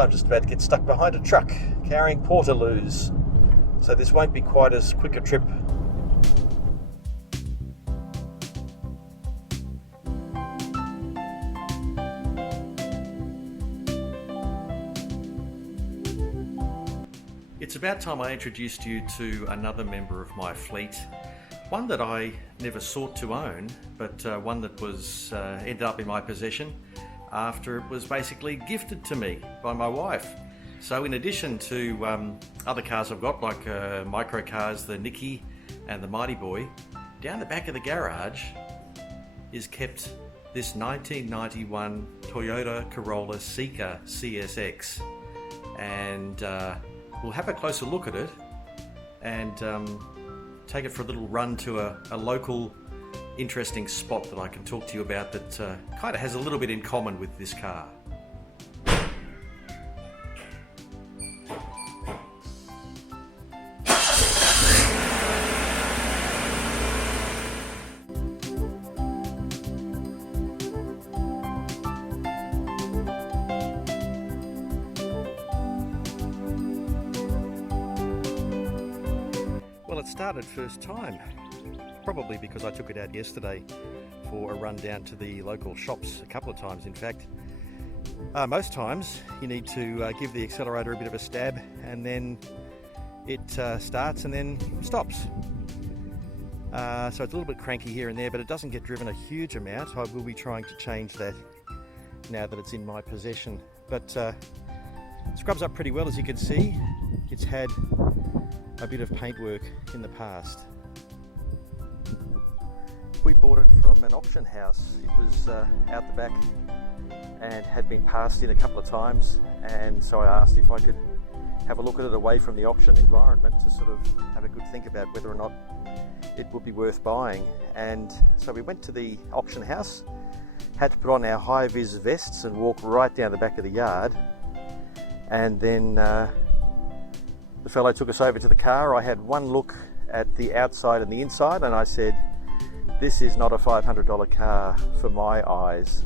I'm just about to get stuck behind a truck carrying portaloos, so this won't be quite as quick a trip. It's about time I introduced you to another member of my fleet, one that I never sought to own, but one that was ended up in my possession after it was basically gifted to me by my wife. So in addition to other cars I've got, like micro cars, the Nicky and the Mighty Boy, down the back of the garage is kept this 1991 Toyota Corolla Seca CSX, and we'll have a closer look at it and take it for a little run to a local interesting spot that I can talk to you about that kind of has a little bit in common with this car. Well, it started first time, probably because I took it out yesterday for a run down to the local shops, a couple of times in fact. Most times you need to give the accelerator a bit of a stab and then it starts and then stops. So it's a little bit cranky here and there, but it doesn't get driven a huge amount. I will be trying to change that now that it's in my possession. But it scrubs up pretty well, as you can see. It's had a bit of paintwork in the past. We bought it from an auction house. It was out the back and had been passed in a couple of times, and so I asked if I could have a look at it away from the auction environment to sort of have a good think about whether or not it would be worth buying. And so we went to the auction house, had to put on our high-vis vests and walk right down the back of the yard, and then the fellow took us over to the car. I had one look at the outside and the inside, and I said, this is not a $500 car for my eyes.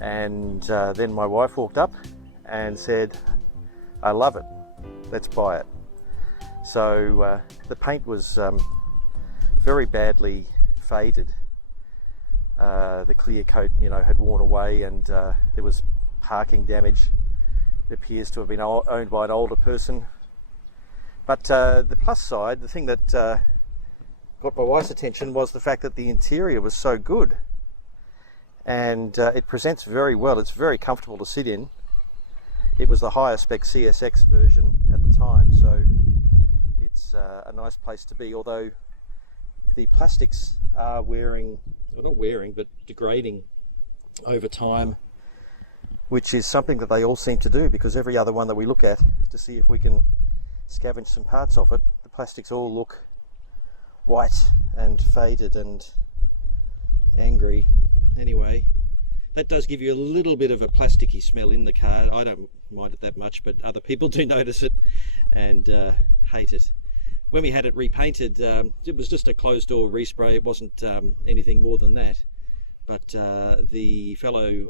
And then my wife walked up and said, I love it, let's buy it. So the paint was very badly faded. The clear coat, had worn away, and there was parking damage. It appears to have been owned by an older person. But the plus side, the thing that got my wife's attention, was the fact that the interior was so good, and it presents very well. It's very comfortable to sit in. It was the higher spec CSX version at the time, so it's a nice place to be, although the plastics are but degrading over time, which is something that they all seem to do, because every other one that we look at to see if we can scavenge some parts off it, the plastics all look white and faded and angry. Anyway, that does give you a little bit of a plasticky smell in the car. I don't mind it that much, but other people do notice it and hate it. When we had it repainted, it was just a closed door respray. It wasn't anything more than that. But the fellow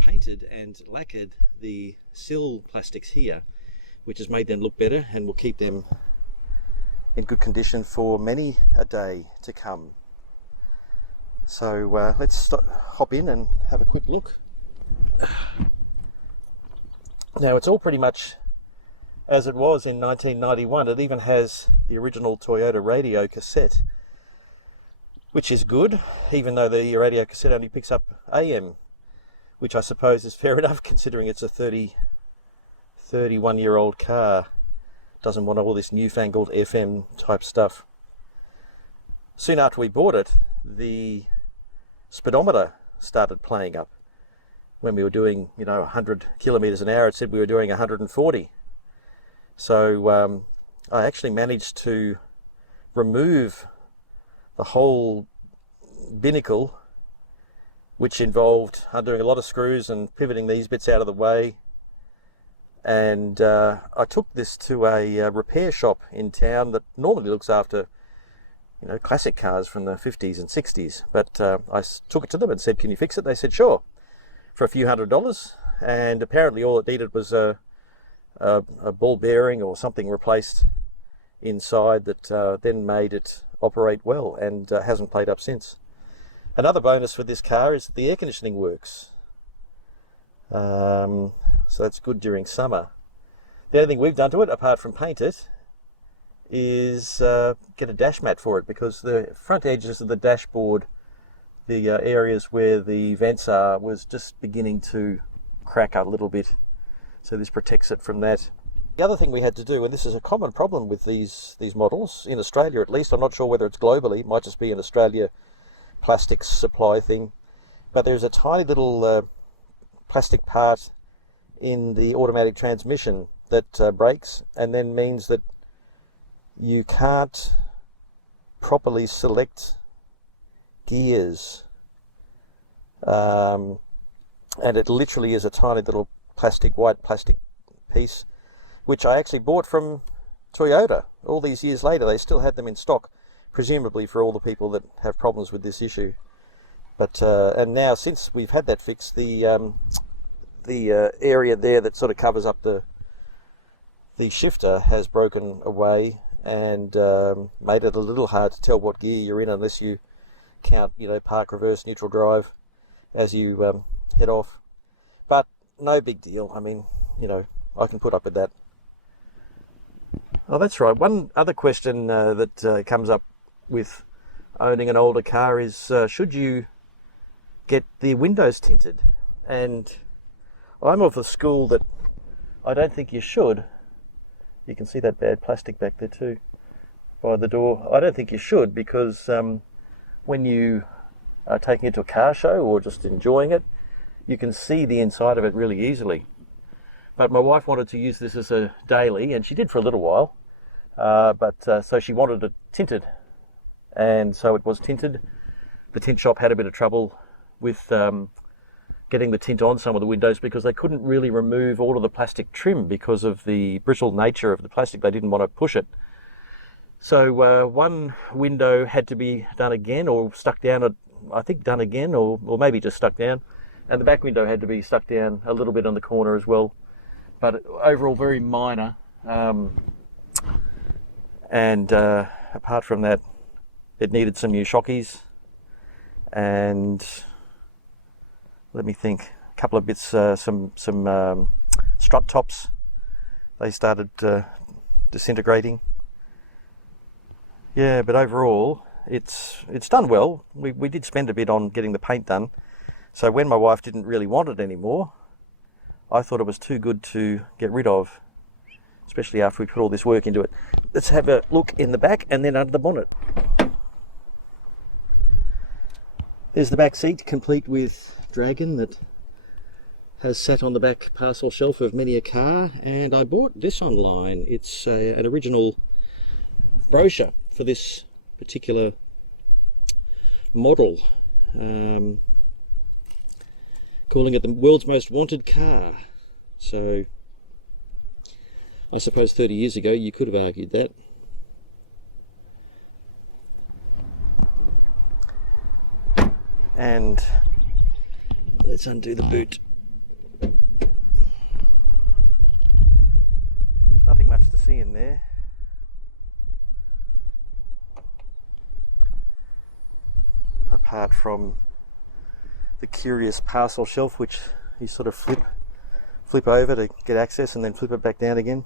painted and lacquered the sill plastics here, which has made them look better and will keep them in good condition for many a day to come. So let's hop in and have a quick look. Now, it's all pretty much as it was in 1991. It even has the original Toyota radio cassette, which is good, even though the radio cassette only picks up AM, which I suppose is fair enough considering it's a 31-year-old car. Doesn't want all this newfangled FM type stuff. Soon after we bought it, the speedometer started playing up. When we were doing 100 kilometers an hour, it said we were doing 140. So I actually managed to remove the whole binnacle, which involved undoing a lot of screws and pivoting these bits out of the way. And I took this to a repair shop in town that normally looks after classic cars from the 50s and 60s. But I took it to them and said, can you fix it? They said, sure, for a few $100s. and apparently all it needed was a ball bearing or something replaced inside that then made it operate well, and hasn't played up since. Another bonus for this car is that the air conditioning works, so that's good during summer. The only thing we've done to it, apart from paint it, is get a dash mat for it, because the front edges of the dashboard, the areas where the vents are, was just beginning to crack a little bit, so this protects it from that. The other thing we had to do, and this is a common problem with these models, in Australia at least, I'm not sure whether it's globally, it might just be an Australia plastics supply thing, but there's a tiny little plastic part in the automatic transmission that breaks, and then means that you can't properly select gears, and it literally is a tiny little white plastic piece, which I actually bought from Toyota all these years later. They still had them in stock, presumably for all the people that have problems with this issue. But and now, since we've had that fixed, the area there that sort of covers up the shifter has broken away, and made it a little hard to tell what gear you're in unless you count, park, reverse, neutral, drive as you head off. But no big deal. I mean, I can put up with that. Oh, that's right. One other question that comes up with owning an older car is, should you get the windows tinted? And I'm of the school that I don't think you should. You can see that bad plastic back there too, by the door. I don't think you should, because when you are taking it to a car show or just enjoying it, you can see the inside of it really easily. But my wife wanted to use this as a daily, and she did for a little while, so she wanted it tinted, and so it was tinted. The tint shop had a bit of trouble with getting the tint on some of the windows, because they couldn't really remove all of the plastic trim because of the brittle nature of the plastic. They didn't want to push it. So one window had to be done again, or stuck down, I think done again, or maybe just stuck down. And the back window had to be stuck down a little bit on the corner as well. But overall very minor. And apart from that, it needed some new shockies, and let me think, a couple of bits, some strut tops. They started disintegrating. Yeah, but overall, it's done well. We did spend a bit on getting the paint done. So when my wife didn't really want it anymore, I thought it was too good to get rid of, especially after we put all this work into it. Let's have a look in the back and then under the bonnet. There's the back seat, complete with Dragon that has sat on the back parcel shelf of many a car, and I bought this online. It's an original brochure for this particular model, calling it the world's most wanted car. So I suppose 30 years ago you could have argued that. And let's undo the boot. Nothing much to see in there. Apart from the curious parcel shelf, which you sort of flip over to get access and then flip it back down again.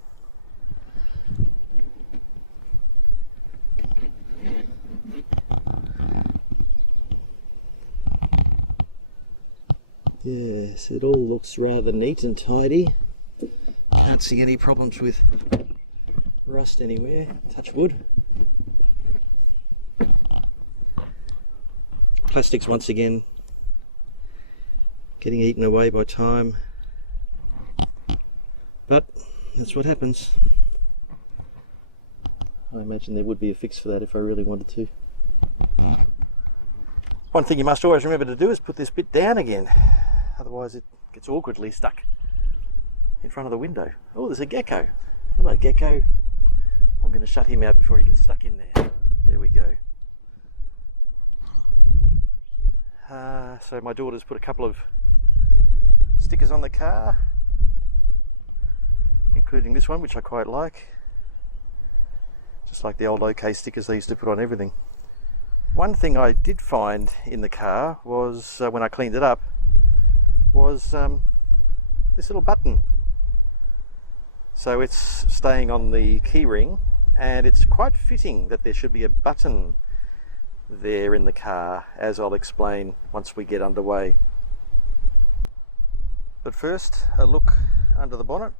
Yes, it all looks rather neat and tidy. Can't see any problems with rust anywhere. Touch wood. Plastics once again getting eaten away by time, but that's what happens. I imagine there would be a fix for that if I really wanted to. One thing you must always remember to do is put this bit down again, otherwise it gets awkwardly stuck in front of the window. Oh, there's a gecko. Hello, gecko. I'm going to shut him out before he gets stuck in there. There we go. So my daughter's put a couple of stickers on the car, including this one, which I quite like. Just like the old OK stickers they used to put on everything. One thing I did find in the car was, when I cleaned it up, was this little button. So it's staying on the keyring, and it's quite fitting that there should be a button there in the car, as I'll explain once we get underway. But first, a look under the bonnet.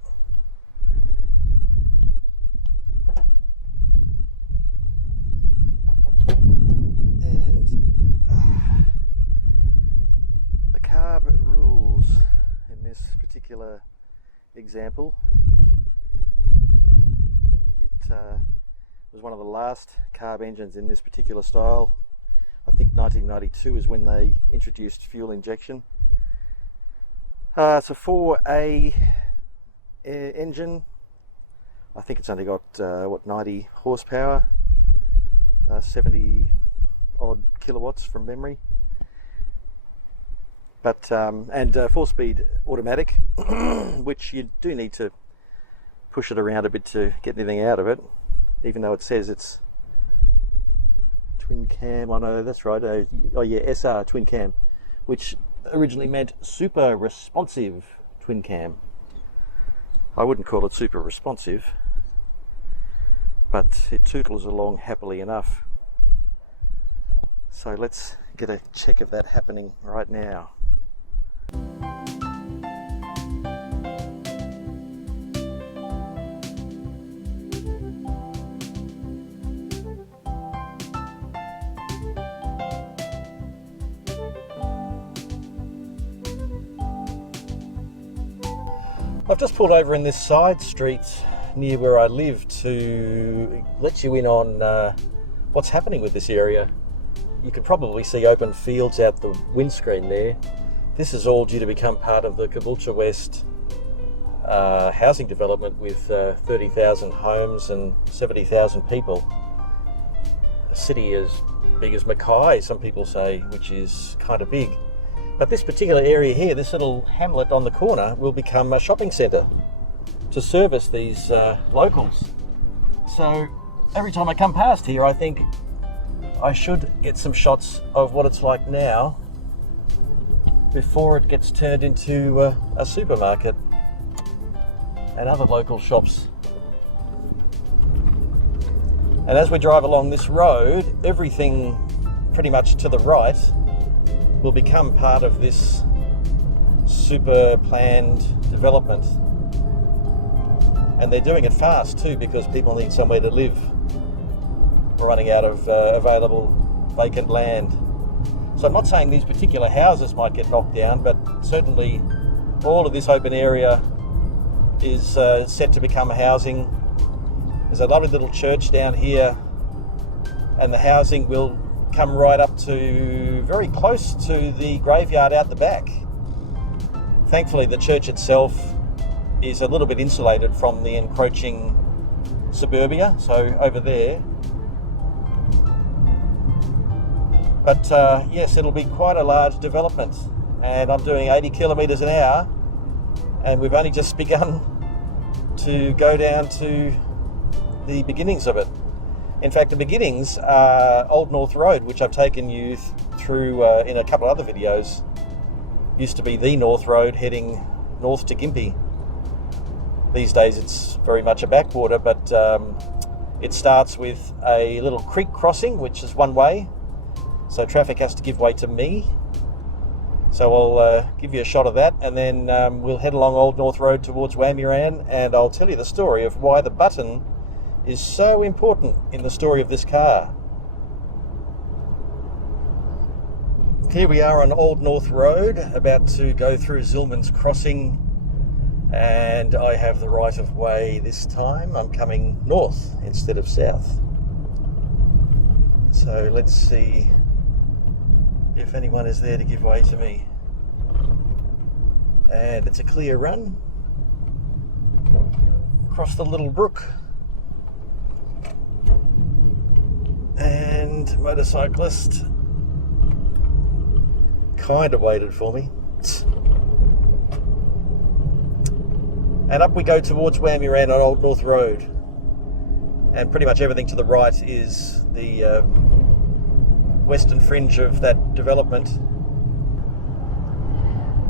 The carb rules in this particular example. It was one of the last carb engines in this particular style. I think 1992 is when they introduced fuel injection. It's a 4A engine. I think it's only got 90 horsepower, 70 odd kilowatts from memory. But and 4-speed automatic, which you do need to push it around a bit to get anything out of it, even though it says it's twin cam. Oh no, that's right. Oh yeah, SR twin cam, which originally meant super responsive twin cam. I wouldn't call it super responsive, but it tootles along happily enough. So let's get a check of that happening right now. I've just pulled over in this side street near where I live to let you in on what's happening with this area. You can probably see open fields out the windscreen there. This is all due to become part of the Caboolture West housing development with 30,000 homes and 70,000 people. A city as big as Mackay, some people say, which is kind of big. But this particular area here, this little hamlet on the corner, will become a shopping centre to service these locals. So every time I come past here, I think I should get some shots of what it's like now before it gets turned into a supermarket and other local shops. And as we drive along this road, everything pretty much to the right will become part of this super planned development. And they're doing it fast too, because people need somewhere to live. We're running out of available vacant land. So I'm not saying these particular houses might get knocked down, but certainly all of this open area is set to become housing. There's a lovely little church down here, and the housing will come right up to very close to the graveyard out the back. Thankfully, the church itself is a little bit insulated from the encroaching suburbia, so over there. But yes, it'll be quite a large development, and I'm doing 80 kilometres an hour, and we've only just begun to go down to the beginnings of it. In fact, the beginnings are Old North Road, which I've taken you through in a couple of other videos. Used to be the North Road heading north to Gympie. These days it's very much a backwater, but it starts with a little creek crossing, which is one way. So traffic has to give way to me. So I'll give you a shot of that, and then we'll head along Old North Road towards Wamuran, and I'll tell you the story of why the button is so important in the story of this car. Here we are on Old North Road, about to go through Zillman's Crossing, and I have the right of way this time. I'm coming north instead of south. So let's see if anyone is there to give way to me. And it's a clear run across the little brook. And motorcyclist kind of waited for me. And up we go towards Wamuran on Old North Road. And pretty much everything to the right is the western fringe of that development.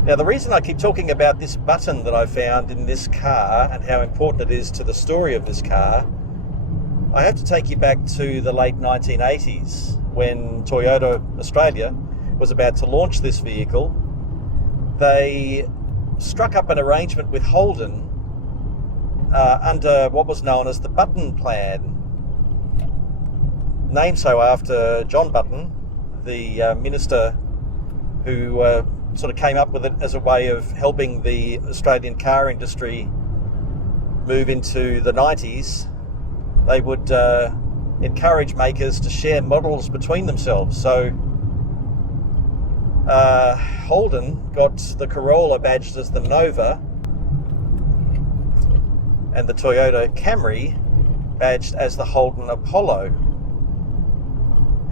Now, the reason I keep talking about this button that I found in this car and how important it is to the story of this car, I have to take you back to the late 1980s when Toyota Australia was about to launch this vehicle. They struck up an arrangement with Holden under what was known as the Button Plan, named so after John Button, the minister who sort of came up with it as a way of helping the Australian car industry move into the 90s. They would encourage makers to share models between themselves. So Holden got the Corolla badged as the Nova and the Toyota Camry badged as the Holden Apollo.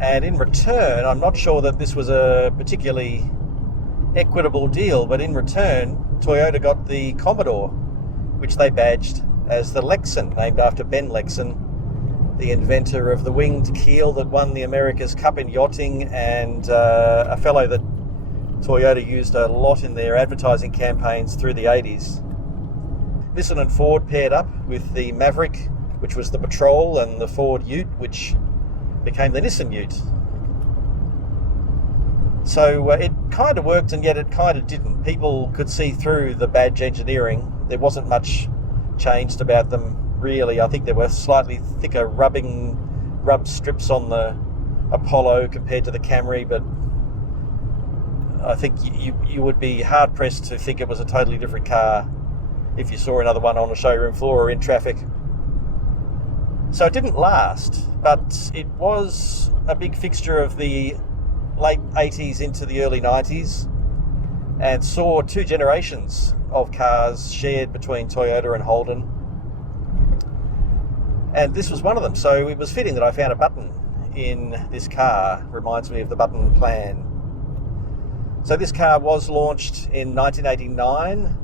And in return, I'm not sure that this was a particularly equitable deal, but in return, Toyota got the Commodore, which they badged as the Lexan, named after Ben Lexan, the inventor of the winged keel that won the America's Cup in yachting, and a fellow that Toyota used a lot in their advertising campaigns through the 80s. Nissan and Ford paired up with the Maverick, which was the Patrol, and the Ford Ute, which became the Nissan Ute. So it kind of worked, and yet it kind of didn't. People could see through the badge engineering. There wasn't much changed about them, really. I think there were slightly thicker rub strips on the Apollo compared to the Camry, but I think you would be hard pressed to think it was a totally different car if you saw another one on a showroom floor or in traffic. So it didn't last, but it was a big fixture of the late 80s into the early 90s, and saw two generations of cars shared between Toyota and Holden. And this was one of them, so it was fitting that I found a button in this car. Reminds me of the Button Plan. So this car was launched in 1989.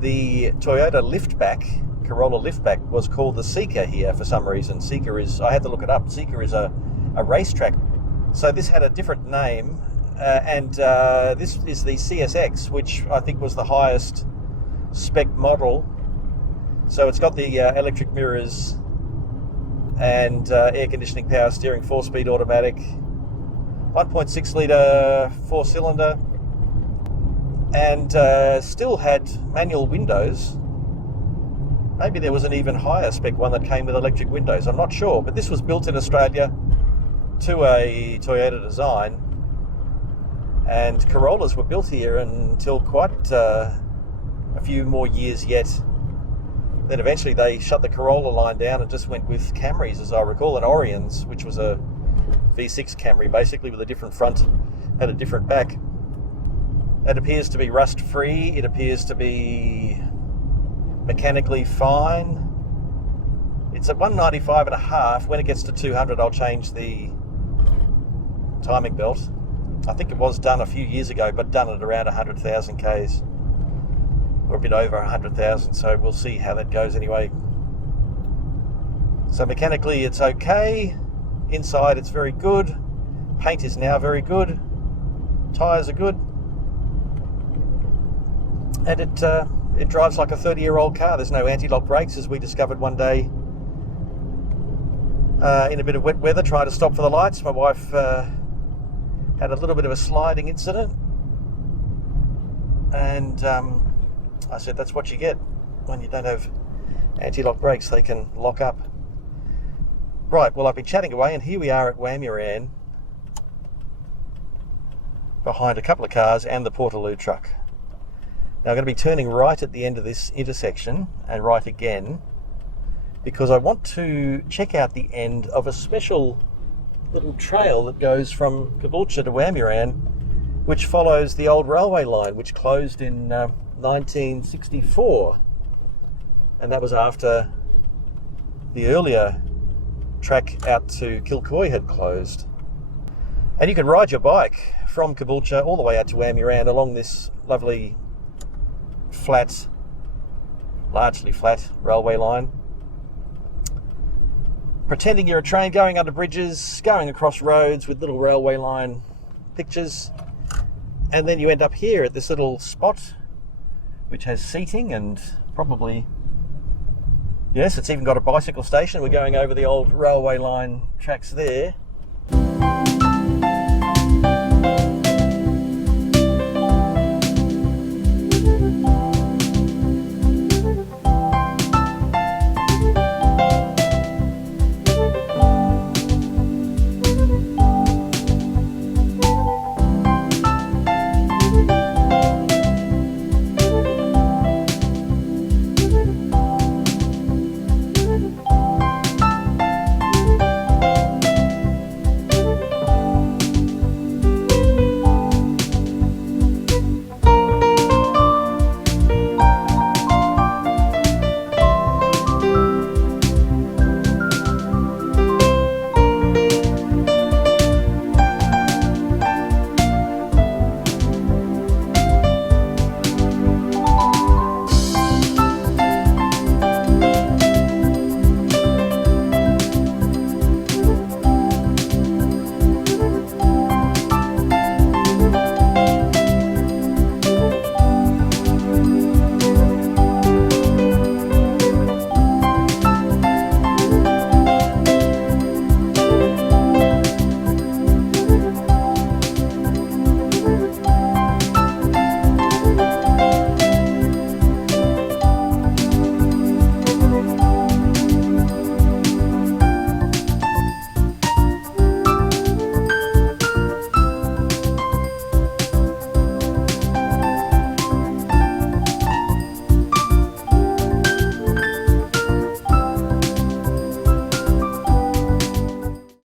The Toyota liftback, Corolla liftback, was called the Seca here for some reason. Seca is, I had to look it up, Seca is a racetrack. So this had a different name, and this is the CSX, which I think was the highest spec model. So it's got the electric mirrors and air conditioning, power steering, 4-speed automatic, 1.6 litre 4-cylinder, and still had manual windows. Maybe there was an even higher spec one that came with electric windows, I'm not sure, but this was built in Australia to a Toyota design, and Corollas were built here until quite a few more years yet. Then eventually they shut the Corolla line down and just went with Camrys, as I recall, and Orions, which was a V6 Camry basically with a different front and a different back. It appears to be rust free, it appears to be mechanically fine. It's at 195.5. When it gets to 200 I'll change the timing belt. I think it was done a few years ago, but done at around 100,000 Ks, or a bit over 100,000, so we'll see how that goes anyway. So mechanically it's okay, inside it's very good, paint is now very good, tyres are good, and it drives like a 30-year-old car. There's no anti-lock brakes, as we discovered one day in a bit of wet weather trying to stop for the lights. My wife had a little bit of a sliding incident, and I said that's what you get when you don't have anti-lock brakes, they can lock up. Right, well, I've been chatting away, and here we are at Wamuran, behind a couple of cars and the Portaloo truck. Now I'm going to be turning right at the end of this intersection, and right again, because I want to check out the end of a special little trail that goes from Caboolture to Wamuran, which follows the old railway line, which closed in 1964, and that was after the earlier track out to Kilcoy had closed. And you can ride your bike from Caboolture all the way out to Wamuran along this lovely flat largely flat railway line. Pretending you're a train going under bridges, going across roads with little railway line pictures, and then you end up here at this little spot which has seating and probably, yes, it's even got a bicycle station. We're going over the old railway line tracks there.